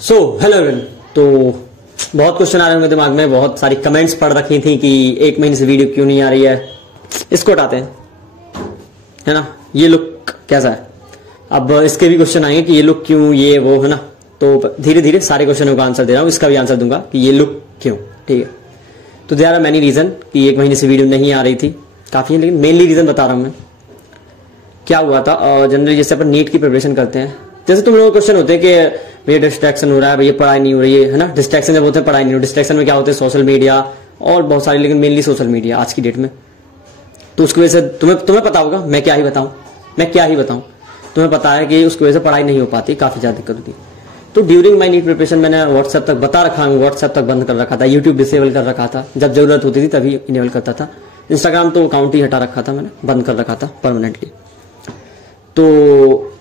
Hello everyone. तो बहुत question आ रहे होंगे दिमाग में, बहुत सारी कमेंट्स पढ़ रखी थी कि एक महीने से वीडियो क्यों नहीं आ रही है। इसको हटाते हैं, है ना। ये लुक कैसा है, अब इसके भी क्वेश्चन आएंगे कि ये लुक क्यों, ये वो, है ना। तो धीरे धीरे सारे क्वेश्चनों का आंसर दे रहा हूँ, इसका भी आंसर दूंगा कि ये लुक क्यों। ठीक है, तो देयर आर मैनी रीजन कि एक महीने से वीडियो नहीं आ रही थी, काफी है, लेकिन मेनली रीजन बता रहा हूं मैं। क्या हुआ था, जनरली जैसे अपन नीट की प्रिपरेशन करते हैं, जैसे तुम लोगों को क्वेश्चन होते हैं कि भैया डिस्ट्रैक्शन हो रहा है, भैया पढ़ाई नहीं हो रही है ना। डिस्ट्रैक्शन जब होते हैं पढ़ाई नहीं हो, डिस्ट्रैक्शन में क्या होते हैं, सोशल मीडिया और बहुत सारी, लेकिन मेनली सोशल मीडिया आज की डेट में। तो उसकी वजह से तुम्हें पता होगा, मैं क्या ही बताऊं, तुम्हें पता है कि उसकी वजह से पढ़ाई नहीं हो पाती, काफी ज्यादा दिक्कत होती है। तो ड्यूरिंग माई नीट प्रिपरेशन मैंने व्हाट्सएप तक बता रखा हूँ, व्हाट्सएप तक बंद कर रखा था, यूट्यूब डिसेबल कर रखा था, जब जरूरत होती थी तभी इनेबल करता था। इंस्टाग्राम तो अकाउंट ही हटा रखा था मैंने, बंद कर रखा था परमानेंटली। तो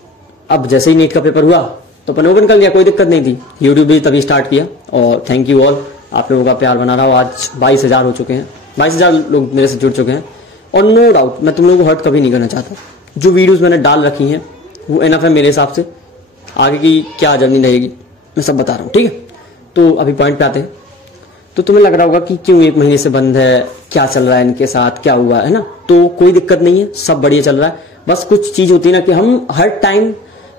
अब जैसे ही नीट का पेपर हुआ तो अपन ओपन कर लिया, कोई दिक्कत नहीं थी। यूट्यूब भी तभी स्टार्ट किया और थैंक यू ऑल, आप लोगों का प्यार बना रहा हूँ। आज 22,000 हो चुके हैं, 22,000 लोग मेरे से जुड़ चुके हैं। और नो डाउट मैं तुम लोगों को हर्ट कभी नहीं करना चाहता, जो वीडियोस मैंने डाल रखी हैं वो एनफ है मेरे हिसाब से। आगे की क्या जर्नी रहेगी मैं सब बता रहा हूँ, ठीक है। तो अभी पॉइंट पे आते हैं। तो तुम्हें लग रहा होगा कि क्यों एक महीने से बंद है, क्या चल रहा है इनके साथ, क्या हुआ है ना। तो कोई दिक्कत नहीं है, सब बढ़िया चल रहा है। बस कुछ चीज होती है ना कि हम हर टाइम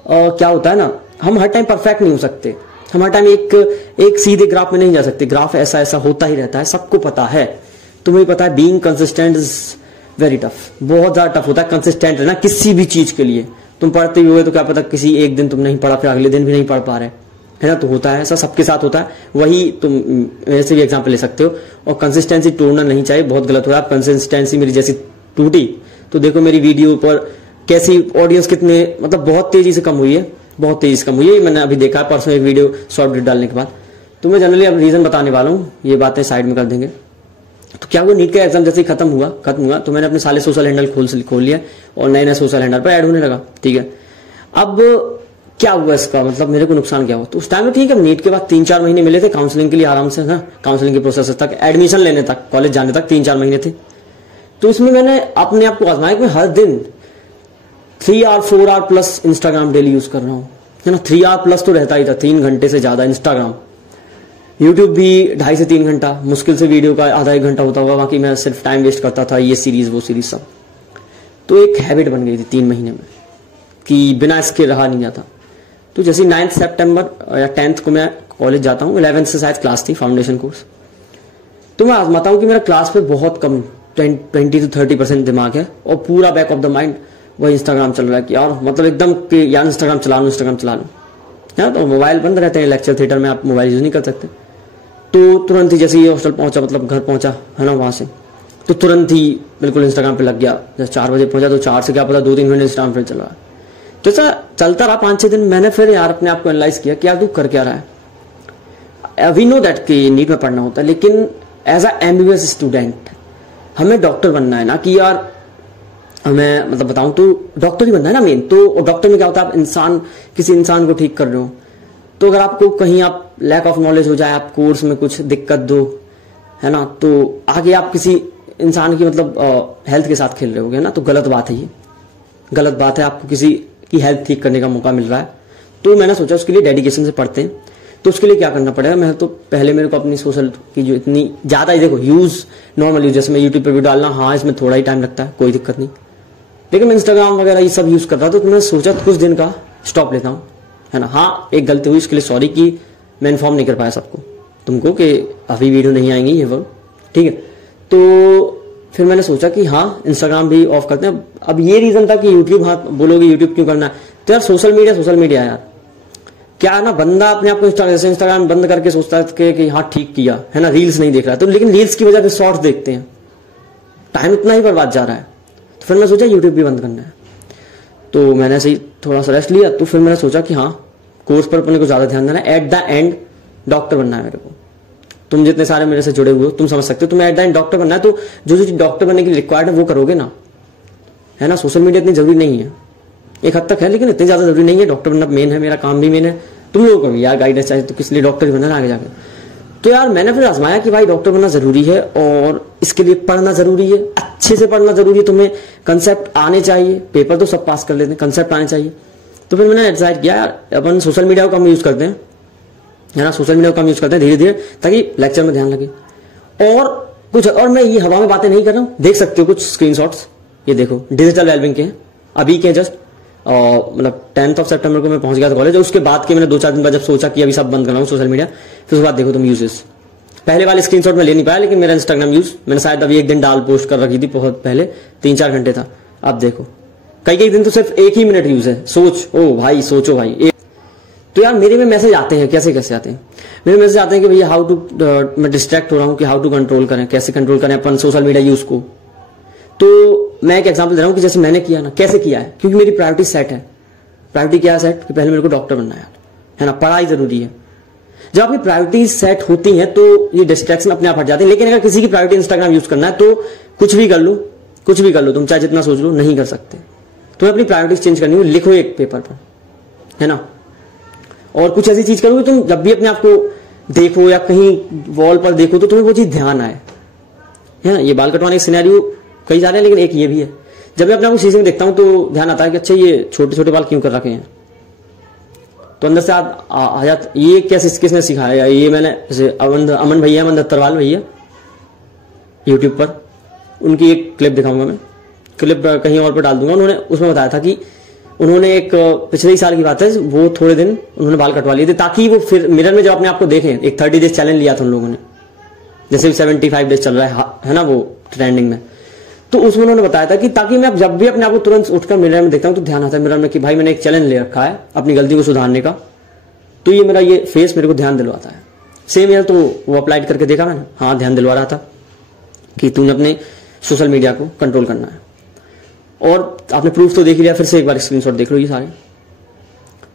क्या होता है ना, हम हर टाइम परफेक्ट नहीं हो सकते, हम हर टाइम एक सीधे ग्राफ में नहीं जा सकते। ग्राफ ऐसा होता ही रहता है, सबको पता है, तुम्हें पता है। Being consistent is very tough, बहुत ज्यादा टफ होता है कंसिस्टेंट रहना किसी भी चीज के लिए। तुम पढ़ते हुए तो क्या पता किसी एक दिन तुम नहीं पढ़ा, फिर अगले दिन भी नहीं पढ़ पा रहे, है ना। तो होता है ऐसा, सबके साथ होता है। वही तुम मेरे से भी एग्जाम्पल ले सकते हो। और कंसिस्टेंसी तोड़ना नहीं चाहिए, बहुत गलत हो रहा है। कंसिस्टेंसी मेरी जैसी टूटी तो देखो मेरी वीडियो पर कैसी ऑडियंस कितने, मतलब बहुत तेजी से कम हुई है, बहुत तेजी से कम हुई है। मैंने अभी देखा है परसों एक वीडियो शॉर्ट वीडियो डालने के बाद। तो मैं जनरली अब रीजन बताने वाला हूँ, ये बातें साइड में कर देंगे। तो क्या हुआ, नीट का एग्जाम जैसे ही खत्म हुआ तो मैंने अपने सारे सोशल हैंडल खोल लिया और नए सोशल हैंडल पर ऐड होने लगा, ठीक है। अब क्या हुआ इसका मतलब, मेरे को नुकसान क्या हुआ। तो उस टाइम में ठीक है, नीट के बाद 3-4 महीने मिले थे काउंसलिंग के लिए आराम से, ना काउंसलिंग के प्रोसेस तक, एडमिशन लेने तक, कॉलेज जाने तक 3-4 महीने थे। तो इसमें मैंने अपने आप को आजमाया कि मैं हर दिन 3 hour 4 hour plus Instagram daily use कर रहा हूँ, है ना। 3 आवर प्लस तो रहता ही था, 3 घंटे से ज्यादा इंस्टाग्राम। यूट्यूब भी 2.5 से 3 घंटा, मुश्किल से वीडियो का आधा 1 घंटा होता होगा, बाकी मैं सिर्फ टाइम वेस्ट करता था, ये सीरीज वो सीरीज सब। तो एक हैबिट बन गई थी 3 महीने में कि बिना इसके रहा नहीं जाता। तो जैसे 9 सितंबर या 10th को मैं कॉलेज जाता हूँ, 11th से शायद क्लास थी, फाउंडेशन कोर्स। तो मैं आजमाता हूँ कि मेरा क्लास पे बहुत कम 20 to 30% दिमाग है और पूरा बैक ऑफ द माइंड वही इंस्टाग्राम चल रहा है कि यार मतलब एकदम कि यार इंस्टाग्राम चला लूं, है। तो मोबाइल बंद रहते हैं, लेक्चर थिएटर में आप मोबाइल यूज नहीं कर सकते। तो तुरंत ही जैसे ये हॉस्टल पहुंचा, मतलब घर पहुंचा, है ना, वहां से तो तुरंत ही बिल्कुल इंस्टाग्राम पे लग गया। जब 4 बजे पहुंचा तो 4 से क्या पता 2-3 घंटे इंस्टाग्राम पे चल रहा है। तो ऐसा चलता रहा 5-6 दिन। मैंने फिर यार अपने आप को एनालाइज किया कि यार तू कर क्या रहा है। वी नो दैट कि नीट में पढ़ना होता है, लेकिन एज अ एमबीबीएस स्टूडेंट हमें डॉक्टर बनना है ना, कि यार हमें मतलब बताऊं तो डॉक्टर ही बनना है ना मेन। तो डॉक्टर में क्या होता है, आप किसी इंसान को ठीक कर रहे हो, तो अगर आपको कहीं आप लैक ऑफ नॉलेज हो जाए, आप कोर्स में कुछ दिक्कत दो, है ना, तो आगे आप किसी इंसान की मतलब हेल्थ के साथ खेल रहे होगे ना, तो गलत बात है, ये गलत बात है। आपको किसी की हेल्थ ठीक करने का मौका मिल रहा है। तो मैंने सोचा उसके लिए डेडिकेशन से पढ़ते हैं। तो उसके लिए क्या करना पड़ेगा, मैं तो पहले मेरे को अपनी सोशल की जो इतनी ज्यादा ही देखो यूज, नॉर्मल यूज, जैसे मैं यूट्यूब पर भी डालना, हाँ इसमें थोड़ा ही टाइम लगता है, कोई दिक्कत नहीं, लेकिन मैं इंस्टाग्राम वगैरह ये सब यूज कर रहा था। तो मैं सोचा कुछ दिन का स्टॉप लेता हूँ, है ना। हाँ एक गलती हुई, इसके लिए सॉरी कि मैं इन्फॉर्म नहीं कर पाया सबको, तुमको कि अभी वीडियो नहीं आएंगी ये वो, ठीक है। तो फिर मैंने सोचा कि हाँ इंस्टाग्राम भी ऑफ करते हैं। अब ये रीजन था कि यूट्यूब, हाँ बोलोगे यूट्यूब क्यों करना है, तो यार सोशल मीडिया यार, क्या है ना, बंदा अपने आप को इंस्टाग्राम बंद करके सोचता है कि हाँ ठीक किया, है ना, रील्स नहीं देख रहा है। तो लेकिन रील्स की वजह से शॉर्ट्स देखते हैं, टाइम इतना ही बर्बाद जा रहा है। तो फिर मैं सोचा यूट्यूब भी बंद करना है। तो मैंने ऐसे ही थोड़ा सा रेस्ट लिया। तो फिर मैंने सोचा कि हाँ कोर्स पर अपने को ज्यादा ध्यान देना है, एट द एंड डॉक्टर बनना है मेरे को। तुम जितने सारे मेरे से जुड़े हुए हो तुम समझ सकते हो, तुम्हें एट द एंड डॉक्टर बनना है। तो जो चीज डॉक्टर बनने के लिए रिक्वायर्ड है वो करोगे ना, है ना। सोशल मीडिया इतनी जरूरी नहीं है, एक हद तक है, लेकिन इतनी ज्यादा जरूरी नहीं है। डॉक्टर बनना मेन है, मेरा काम भी मेन है, तुम लोगों को भी यार गाइडेंस चाहिए, तो किस लिए डॉक्टर बनना आगे जाके। तो यार मैंने फिर आजमाया कि भाई डॉक्टर बनना जरूरी है और इसके लिए पढ़ना जरूरी है, अच्छे से पढ़ना जरूरी है, तुम्हें कंसेप्ट आने चाहिए। पेपर तो सब पास कर लेते हैं, कंसेप्ट आने चाहिए। तो फिर मैंने डिसाइड किया यार अपन सोशल मीडिया को कम यूज करते हैं, है ना, सोशल मीडिया को कम यूज करते हैं धीरे धीरे, ताकि लेक्चर में ध्यान लगे। और कुछ, और मैं ये हवा में बातें नहीं कर रहा हूं, देख सकते हो कुछ स्क्रीनशॉट्स, ये देखो डिजिटल वेलबिंग के हैं, अभी के जस्ट मतलब 10th सितंबर को मैं पहुंच गया था कॉलेज। उसके बाद के मैंने 2-4 दिन बाद जब सोचा कि अभी सब बंद कराऊं सोशल मीडिया, फिर उसके बाद देखो तुम यूजेस। पहले वाले स्क्रीनशॉट में ले नहीं पाया, लेकिन मेरा इंस्टाग्राम यूज मैंने शायद अभी एक दिन डाल पोस्ट कर रखी थी, बहुत पहले 3-4 घंटे था। अब देखो कई दिन तो सिर्फ 1 ही मिनट यूज है। सोच, ओ भाई सोचो भाई। तो यार मेरे में मैसेज आते हैं, कैसे आते हैं मेरे मैसेज आते हैं कि भैया हाउ टू, मैं डिस्ट्रैक्ट हो रहा हूं कि हाउ टू कंट्रोल करें, कैसे कंट्रोल करें अपन सोशल मीडिया यूज को। तो मैं एक एग्जांपल दे रहा हूं कि जैसे मैंने किया ना, कैसे किया है, क्योंकि मेरी प्रायोरिटी सेट है। प्रायोरिटी क्या है सेट, कि पहले मेरे को डॉक्टर बनना है ना, पढ़ाई जरूरी है। जब आपकी प्रायोरिटीज सेट होती हैं तो ये डिस्ट्रैक्शन अपने आप हट जाते हैं। लेकिन अगर किसी की प्रायोरिटी इंस्टाग्राम यूज करना है तो कुछ भी कर लो, तुम चाहे जितना सोच लो, नहीं कर सकते। तुम्हें अपनी प्रायोरिटीज चेंज करनी है, लिखो एक पेपर पर, है ना। और कुछ ऐसी चीज करोगे तुम, जब भी अपने आप को देखो या कहीं वॉल पर देखो तो तुम्हें वो चीज ध्यान आए, है ना। ये बाल कटवाने के सिनेरियो कई सारे हैं, लेकिन एक ये भी है, जब मैं अपने आप को शीशे में देखता हूं तो ध्यान आता है कि अच्छा ये छोटे छोटे बाल क्यों कर रखे हैं। तो अंदर से आ जाता, ये कैसे किसने सिखाया, ये मैंने जैसे अमन भैया, अमन दत्तरवाल भैया यूट्यूब पर, उनकी एक क्लिप दिखाऊंगा मैं, क्लिप कहीं और पर डाल दूंगा। उन्होंने उसमें बताया था कि उन्होंने एक पिछले ही साल की बात है, वो थोड़े दिन उन्होंने बाल कटवा लिए थे ताकि वो फिर मिरर में जब अपने आप को देखें। एक 30 डेज चैलेंज लिया था उन लोगों ने, जैसे 75 डेज चल रहा है ना वो ट्रेंडिंग में। तो उसमें उन्होंने बताया था कि ताकि मैं जब भी अपने आप को तुरंत उठकर मिरर में देखता हूं तो ध्यान आता है मिरर में कि भाई मैंने एक चैलेंज ले रखा है अपनी गलती को सुधारने का, तो ये मेरा ये फेस मेरे को ध्यान दिलवाता है। सेम यार, तो वो अप्लाई करके देखा मैंने, हाँ ध्यान दिलवा रहा था कि तूने अपने सोशल मीडिया को कंट्रोल करना है। और आपने प्रूफ तो देख लिया, फिर से एक बार स्क्रीनशॉट देख लो, ये सारे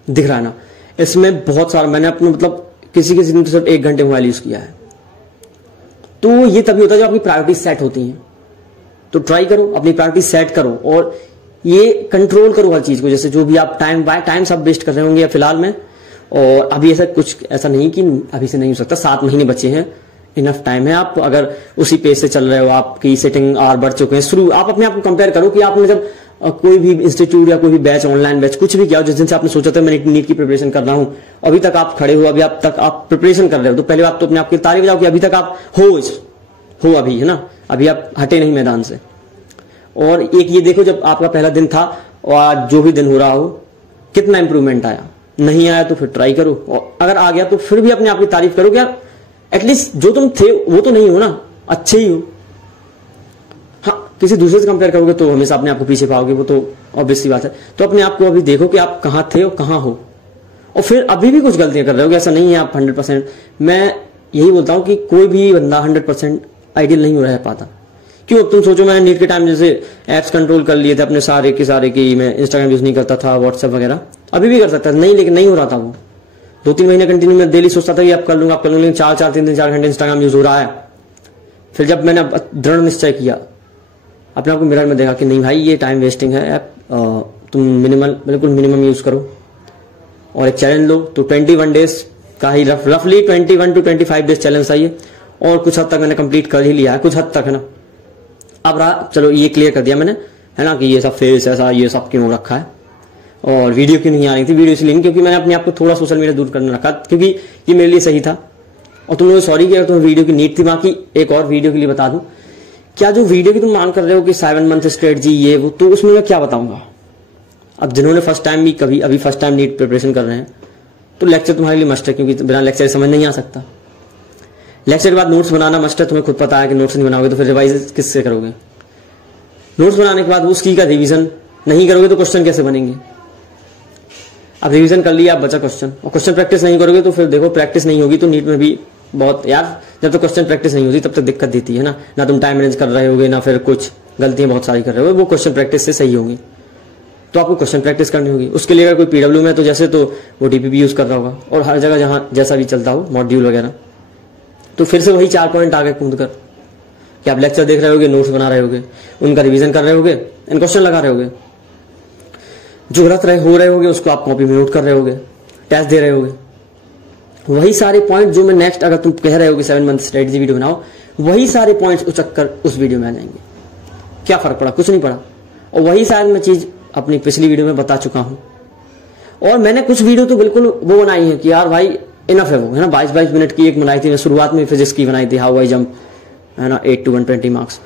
दिख रहा है ना। इसमें बहुत सारा मैंने अपने मतलब किसी ने तो सिर्फ 1 घंटे मोबाइल यूज किया है। तो ये तभी होता है जब आपकी प्रायोरिटी सेट होती है। तो ट्राई करो, अपनी प्रायोरिटी सेट करो और ये कंट्रोल करो हर चीज को। जैसे जो भी आप टाइम सब वेस्ट कर रहे होंगे फिलहाल में, और अभी ऐसा नहीं कि अभी से नहीं हो सकता, 7 महीने बचे हैं, इनफ टाइम है। आप अगर उसी पेज से चल रहे हो, आपकी सेटिंग आवर बढ़ चुके हैं शुरू, आप अपने आप को कंपेयर करो कि आपने जब कोई भी इंस्टीट्यूट या कोई भी बैच, ऑनलाइन बैच कुछ भी किया हो, जिस दिन से आपने सोचा था मैं नीट की प्रिपरेशन कर रहा हूं, अभी तक आप खड़े हो, अभी आप तक आप प्रिपरेशन कर रहे हो, तो पहले बात तो अपने आप की तारीफ जाओ कि अभी तक आप हो अभी, है ना, अभी आप हटे नहीं मैदान से। और एक ये देखो, जब आपका पहला दिन था और आज जो भी दिन हो रहा हो, कितना इंप्रूवमेंट आया। नहीं आया तो फिर ट्राई करो, और अगर आ गया तो फिर भी अपने आप की तारीफ करो कि यार एटलीस्ट जो तुम थे वो तो नहीं हो ना, अच्छे ही हो। हाँ, किसी दूसरे से कंपेयर करोगे तो हमेशा अपने आप को पीछे पाओगे, वो तो ऑब्वियस सी बात है। तो अपने आप को अभी देखो कि आप कहां थे और कहां हो, और फिर अभी भी कुछ गलतियां कर रहे हो, ऐसा नहीं है आप 100%। मैं यही बोलता हूं कि कोई भी बंदा 100% आइडियल नहीं रह पाता। क्यों, अब तुम सोचो, मैं नीट के टाइम जैसे एप्स कंट्रोल कर लिए थे अपने सारे की, मैं इंस्टाग्राम यूज नहीं करता था, व्हाट्सएप वगैरह, अभी भी कर सकता था, नहीं, लेकिन नहीं हो रहा था वो। 2-3 महीने कंटिन्यू मैं डेली सोचता था कि अब कर लूंगा, लेकिन 4 घंटे इंस्टाग्राम यूज हो रहा है। फिर जब मैंने दृढ़ निश्चय किया, अपने आप को मिरर में देखा कि नहीं भाई ये टाइम वेस्टिंग है ऐप, तुम बिल्कुल मिनिमम यूज करो और एक चैलेंज लो। तो 21 डेज का ही रफली 21 to 25 डेज चैलेंज चाहिए, और कुछ हद तक मैंने कंप्लीट कर ही लिया है, कुछ हद तक, है ना। अब रहा, चलो ये क्लियर कर दिया मैंने, है ना, कि ये सब फेस ऐसा ये सब क्यों रखा है और वीडियो क्यों नहीं आ रही थी। वीडियो इसलिए नहीं क्योंकि मैंने अपने आप को थोड़ा सोशल मीडिया दूर करने रखा, क्योंकि ये मेरे लिए सही था। और तुम लोग सॉरी कि तुम्हें वीडियो की नीड थी। बाकी एक और वीडियो के लिए बता दूं, क्या जो वीडियो की तुम मांग कर रहे हो कि 7 मंथ स्ट्रेटजी ये वो, तो उसमें मैं क्या बताऊंगा। अब जिन्होंने फर्स्ट टाइम भी अभी फर्स्ट टाइम नीट प्रिपरेशन कर रहे हैं, तो लेक्चर तुम्हारे लिए मस्ट है, क्योंकि बिना लेक्चर समझ नहीं आ सकता। लेक्चर के बाद नोट्स बनाना मस्ट है, तुम्हें खुद पता है कि नोट्स नहीं बनाओगे तो फिर रिवाइज किससे करोगे। नोट्स बनाने के बाद उसकी का रिवीजन नहीं करोगे तो क्वेश्चन कैसे बनेंगे। अब रिवीजन कर लिया, अब बचा क्वेश्चन, और क्वेश्चन प्रैक्टिस नहीं करोगे तो फिर देखो प्रैक्टिस नहीं होगी तो नीट में भी बहुत यार, जब तक क्वेश्चन प्रैक्टिस नहीं होती तब तक दिक्कत देती है ना तुम टाइम मैनेज कर रहे होगे, ना फिर कुछ गलतियां बहुत सारी कर रहे हो, वो क्वेश्चन प्रैक्टिस से सही होगी। तो आपको क्वेश्चन प्रैक्टिस करनी होगी। उसके लिए अगर कोई पीडब्ल्यू में तो जैसे तो वो डीपीपी यूज कर रहा होगा, और हर जगह जहां जैसा भी चलता हो मॉड्यूल वगैरह, तो फिर से वही 4 पॉइंट आगे कूद कर कि आप लेक्चर देख रहे होगे, नोट्स बना रहे होगे, उनका रिवीजन कर रहे होगे एंड क्वेश्चन लगा रहे होगे, जो गलत हो रहे होगे उसको आप कॉपी में नोट कर रहे होगे, टेस्ट दे रहे होगे। वही सारे पॉइंट जो मैं नेक्स्ट अगर तुम कह रहे हो कि 7 मंथ स्ट्रेटजी वीडियो बनाओ, वही सारे पॉइंट्स उचक कर उस वीडियो में आ जाएंगे। क्या फर्क पड़ा, कुछ नहीं पड़ा। और वही शायद मैं चीज अपनी पिछली वीडियो में बता चुका हूं। और मैंने कुछ वीडियो तो बिल्कुल वो बनाई है कि यार भाई इनफ है वो, है ना। 22 मिनट की एक बनाई थी मैं, शुरुआत में फिजिक्स की बनाई थी, हाउ आई जंप, है ना, 8 to 120 मार्क्स।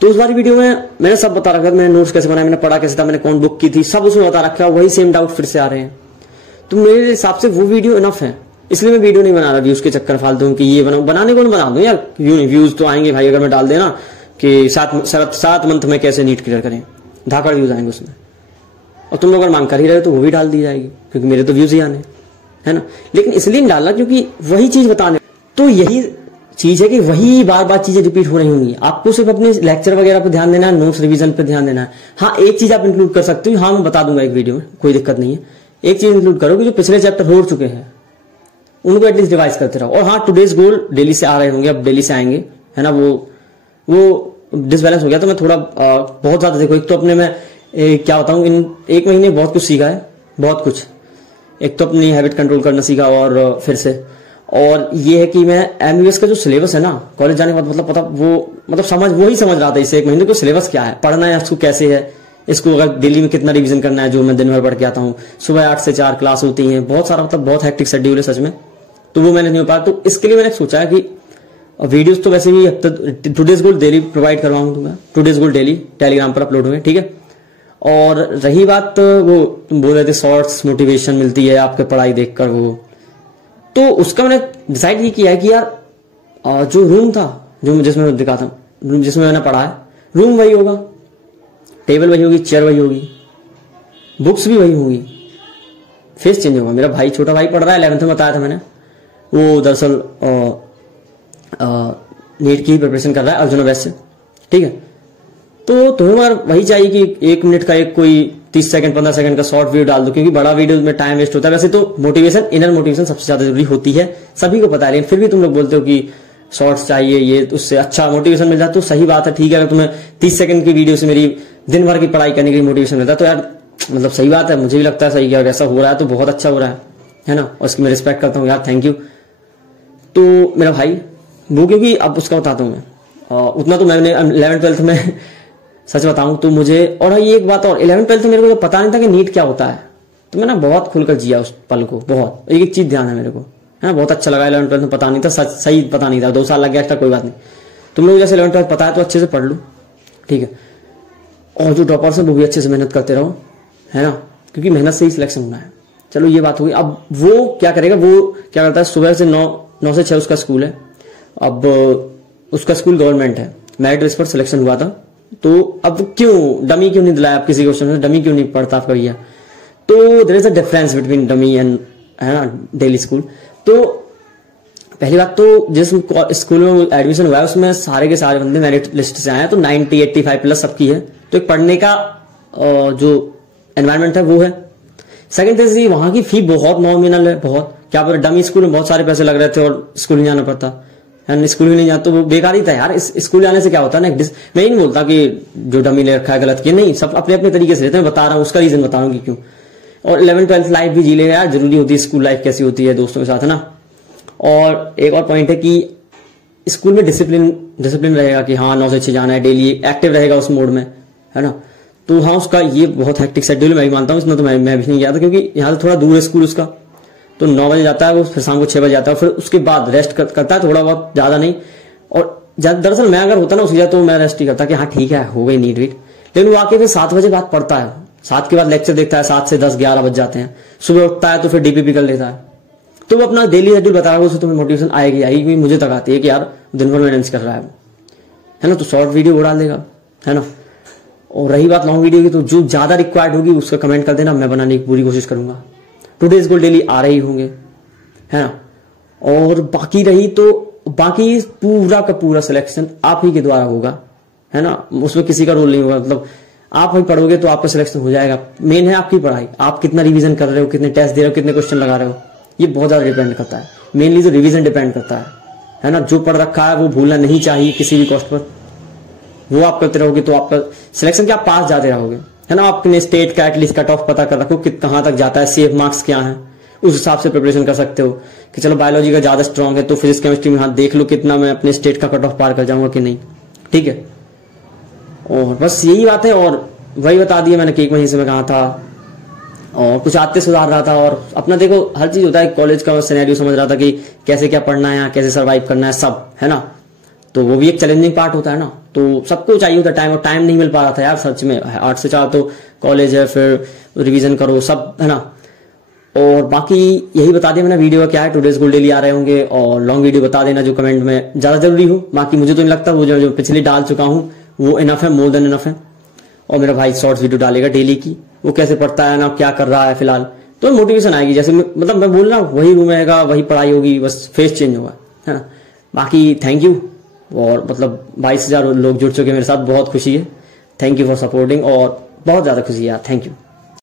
तो उस वाली वीडियो में मैंने सब बता रखा था, मैंने नोट्स कैसे बनाया, मैंने पढ़ा कैसे था, मैंने कौन बुक की थी, सब उसमें बता रखा है। वही सेम डाउट फिर से आ रहे हैं, तो मेरे हिसाब से वो वीडियो इनफ है, इसलिए मैं वीडियो नहीं बना रहा व्यूज के चक्कर फालतू कि ये बनाने को नहीं बना दूं यार, क्यों नहीं, व्यूज तो आएंगे भाई अगर मैं डाल देना कि 7 मंथ में कैसे नीट क्लियर करें, धाकड़ व्यूज आएंगे उसमें, और तुम लोग अगर मांग कर ही रहे हो तो वो भी डाल दी जाएगी, क्योंकि मेरे तो व्यूज ही आने, है ना। लेकिन इसलिए नहीं डालना क्योंकि वही चीज बताने, तो यही चीज है कि वही बार बार चीजें रिपीट हो रही होंगी। आपको सिर्फ अपने लेक्चर वगैरह पे ध्यान देना है, नोट्स रिवीजन पे ध्यान देना है। हाँ, एक चीज आप इंक्लूड कर सकते हो, हाँ मैं बता दूंगा एक वीडियो में, कोई दिक्कत नहीं है। एक चीज इंक्लूड करो कि जो पिछले चैप्टर हो चुके हैं उनको एटलीस्ट रिवाइज करते रहो। और हाँ, टुडेज गोल डेली से आ रहे होंगे, अब डेली से आएंगे, है ना। वो डिसबैलेंस हो गया तो मैं थोड़ा बहुत ज्यादा, देखो एक तो अपने में क्या बताऊं, इन 1 महीने बहुत कुछ सीखा है, बहुत कुछ। एक तो अपनी हैबिट कंट्रोल करना सीखा, और फिर से, और ये है कि मैं एमबीबीएस का जो सिलेबस है ना, कॉलेज जाने के बाद मतलब पता वो समझ रहा था इससे 1 महीने को सिलेबस क्या है, पढ़ना है इसको कैसे है, इसको अगर दिल्ली में कितना रिवीजन करना है, जो मैं दिन भर पढ़ के आता हूँ। सुबह 8 से 4 क्लास होती है, बहुत सारा मतलब बहुत हेक्टिक शेड्यूल है सच में, तो वो मैंने नहीं हो पाया। तो इसके लिए मैंने सोचा कि वीडियोस तो वैसे भी टुडेज गोल डेली प्रोवाइड करवाऊंगा, मैं टुडेज गोल डेली टेलीग्राम पर अपलोड हुए, ठीक है। और रही बात वो तुम बोल रहे थे शॉर्ट्स मोटिवेशन मिलती है आपके पढ़ाई देखकर, वो तो उसका मैंने डिसाइड ये किया है कि यार जो रूम था, जो जिसमें दिखा था, जिसमें मैंने पढ़ा है, रूम वही होगा, टेबल वही होगी, चेयर वही होगी, बुक्स भी वही होंगी, फेस चेंज होगा। मेरा भाई, छोटा भाई पढ़ रहा है 11th में, बताया था मैंने, वो दरअसल नीट की प्रिपरेशन कर रहा है अर्जुन वैसे, ठीक है। तो तुम्हें वही चाहिए कि 1 मिनट का एक कोई 30 सेकंड 15 सेकंड का शॉर्ट वीडियो डाल दो, क्योंकि बड़ा वीडियो में टाइम वेस्ट होता है। वैसे तो मोटिवेशन, इनर मोटिवेशन सबसे ज्यादा जरूरी होती है, सभी को पता है, लेकिन फिर भी तुम लोग बोलते हो कि शॉर्ट्स चाहिए, ये उससे अच्छा मोटिवेशन मिल जाता है, तो सही बात है, ठीक है। अगर तुम्हें 30 सेकंड की वीडियो से मेरी दिन भर की पढ़ाई करने के लिए मोटिवेशन मिलता है तो यार मतलब सही बात है, मुझे भी लगता है सही है, ऐसा हो रहा है तो बहुत अच्छा हो रहा है ना, और इसकी मैं रिस्पेक्ट करता हूँ यार, थैंक यू। तो मेरा भाई वो, क्योंकि अब उसका बताता हूँ मैं, उतना तो मैंने 11th-12th में सच बताऊं तो मुझे, और ये एक बात और, 11th-12th में मेरे को तो पता नहीं था कि नीट क्या होता है, तो मैं ना बहुत खुलकर जिया उस पल को, बहुत एक चीज ध्यान है मेरे को, है ना, बहुत अच्छा लगा। 11th-12th में पता नहीं था, सही पता नहीं था, 2 साल लग गया एक्स्ट्रा, कोई बात नहीं। तुम लोग जैसे 11th-12th पता है तो अच्छे से पढ़ लो, ठीक है। और जो टॉपर्स है वो भी अच्छे से मेहनत करते रहो, है ना, क्योंकि मेहनत से ही सिलेक्शन होना है। चलो ये बात होगी। अब वो क्या करेगा, वो क्या करता है, सुबह से 9 से 6 उसका स्कूल है। अब उसका स्कूल गवर्नमेंट है, मेरिट बेस पर सिलेक्शन हुआ था, तो अब क्यों डमी क्यों नहीं दिलाया, आप किसी क्वेश्चन में डमी क्यों नहीं पढ़ता आपका भैया। तो there is a difference between dummy and, है ना, डेली स्कूल। तो पहली बात तो जिस स्कूल में एडमिशन हुआ है उसमें सारे के सारे बंदे मेरिट लिस्ट से आए हैं, तो 90 85 प्लस सबकी है, तो एक पढ़ने का जो एनवायरमेंट है वो है। सेकंड थिंग, वहां की फी बहुत नॉमिनल है, बहुत, क्या पता डमी स्कूल में बहुत सारे पैसे लग रहे थे और स्कूल नहीं जाना पड़ता है, स्कूल भी नहीं जाता तो वो बेकार ही था यार। इस स्कूल जाने से क्या होता है ना, मैं ही नहीं बोलता कि जो डमी ले रखा है गलत किया, नहीं, सब अपने अपने तरीके से रहते हैं, बता रहा हूँ उसका रीजन बता रहा हूँ कि क्यों। और 11th-12th लाइफ भी जी ले यार, जरूरी होती है, स्कूल लाइफ कैसी होती है दोस्तों के साथ, है ना। और एक और पॉइंट है कि स्कूल में डिसिप्लिन रहेगा कि हाँ 9 से 6 जाना है, डेली एक्टिव रहेगा उस मोड में, है ना। तो हाँ उसका ये बहुत हेक्टिक शेड्यूल मैं भी मानता हूँ, इसमें तो मैं भी नहीं गया था, क्योंकि यहाँ से थोड़ा दूर है स्कूल उसका, तो 9 बजे जाता है वो, फिर शाम को 6 बजे आता है, फिर उसके बाद रेस्ट करता है थोड़ा बहुत, ज्यादा नहीं। और दरअसल मैं अगर होता ना उसकी जगह तो मैं रेस्ट ही करता कि हाँ ठीक है हो गई नीट वीट, लेकिन वो आके फिर 7 बजे बाद पढ़ता है, 7 के बाद लेक्चर देखता है, 7 से 10 11 बज जाते हैं, सुबह उठता है तो फिर डीपीपी कर लेता है। तो वो अपना डेली शेड्यूल बता रहा है, उससे तुम्हें मोटिवेशन आएगी, मुझे तक आती है कि यार दिन भर मेंटेनेंस कर रहा है ना, तो शॉर्ट वीडियो उड़ा देगा, है ना। और रही बात लॉन्ग वीडियो की, तो जो ज्यादा रिक्वायर्ड होगी उसका कमेंट कर देना, मैं बनाने की पूरी कोशिश करूंगा। टुडेज गोल डेली आ रही होंगे, है ना। और बाकी रही तो बाकी पूरा का पूरा सिलेक्शन आप ही के द्वारा होगा, है ना, उसमें किसी का रोल नहीं होगा, मतलब आप ही पढ़ोगे तो आपका सिलेक्शन हो जाएगा। मेन है आपकी पढ़ाई, आप कितना रिवीजन कर रहे हो, कितने टेस्ट दे रहे हो, कितने क्वेश्चन लगा रहे हो, ये बहुत ज्यादा डिपेंड करता है। मेनली जो रिवीजन डिपेंड करता है ना, जो पढ़ रखा है वो भूलना नहीं चाहिए किसी भी कॉस्ट पर, वो आप करते रहोगे तो आपका सिलेक्शन क्या पास जाते रहोगे, है ना। आपने स्टेट का एटलीस्ट कट ऑफ पता कर रखो कि कहां तक जाता है, सेफ मार्क्स क्या है, उस हिसाब से प्रिपरेशन कर सकते हो कि चलो बायोलॉजी का ज्यादा स्ट्रांग है तो फिजिक्स केमिस्ट्री में हाथ देख लो कितना मैं अपने स्टेट का कट ऑफ पार कर जाऊंगा कि नहीं, ठीक है। और बस यही बात है, और वही बता दिया मैंने कि 1 महीने से मैं कहा था, और कुछ आते सुधार रहा था। और अपना देखो हर चीज होता है, कॉलेज का सिनेरियो समझ रहा था कि कैसे क्या पढ़ना है, कैसे सर्वाइव करना है, सब है ना। तो वो भी एक चैलेंजिंग पार्ट होता है ना। तो सबको चाहिए होता है टाइम, और टाइम नहीं मिल पा रहा था यार सच में। 8 से 4 तो कॉलेज है, फिर रिवीजन करो, सब है ना। और बाकी यही बता दिया मैंने वीडियो का क्या है। टुडेज गोल डेली आ रहे होंगे, और लॉन्ग वीडियो बता देना जो कमेंट में ज्यादा जरूरी हो। बाकी मुझे तो नहीं लगता वो जो पिछले डाल चुका हूँ वो इनफ है, मोर देन इनफ है। और मेरा भाई शॉर्ट्स वीडियो डालेगा डेली की, वो कैसे पढ़ता है ना, क्या कर रहा है फिलहाल, तो मोटिवेशन आएगी। जैसे मतलब मैं बोल रहा हूँ वही रूम रहेगा, वही पढ़ाई होगी, बस फेस चेंज होगा, है ना। बाकी थैंक यू। और मतलब 22,000 लोग जुड़ चुके मेरे साथ, बहुत खुशी है। थैंक यू फॉर सपोर्टिंग, और बहुत ज्यादा खुशी है यार, थैंक यू।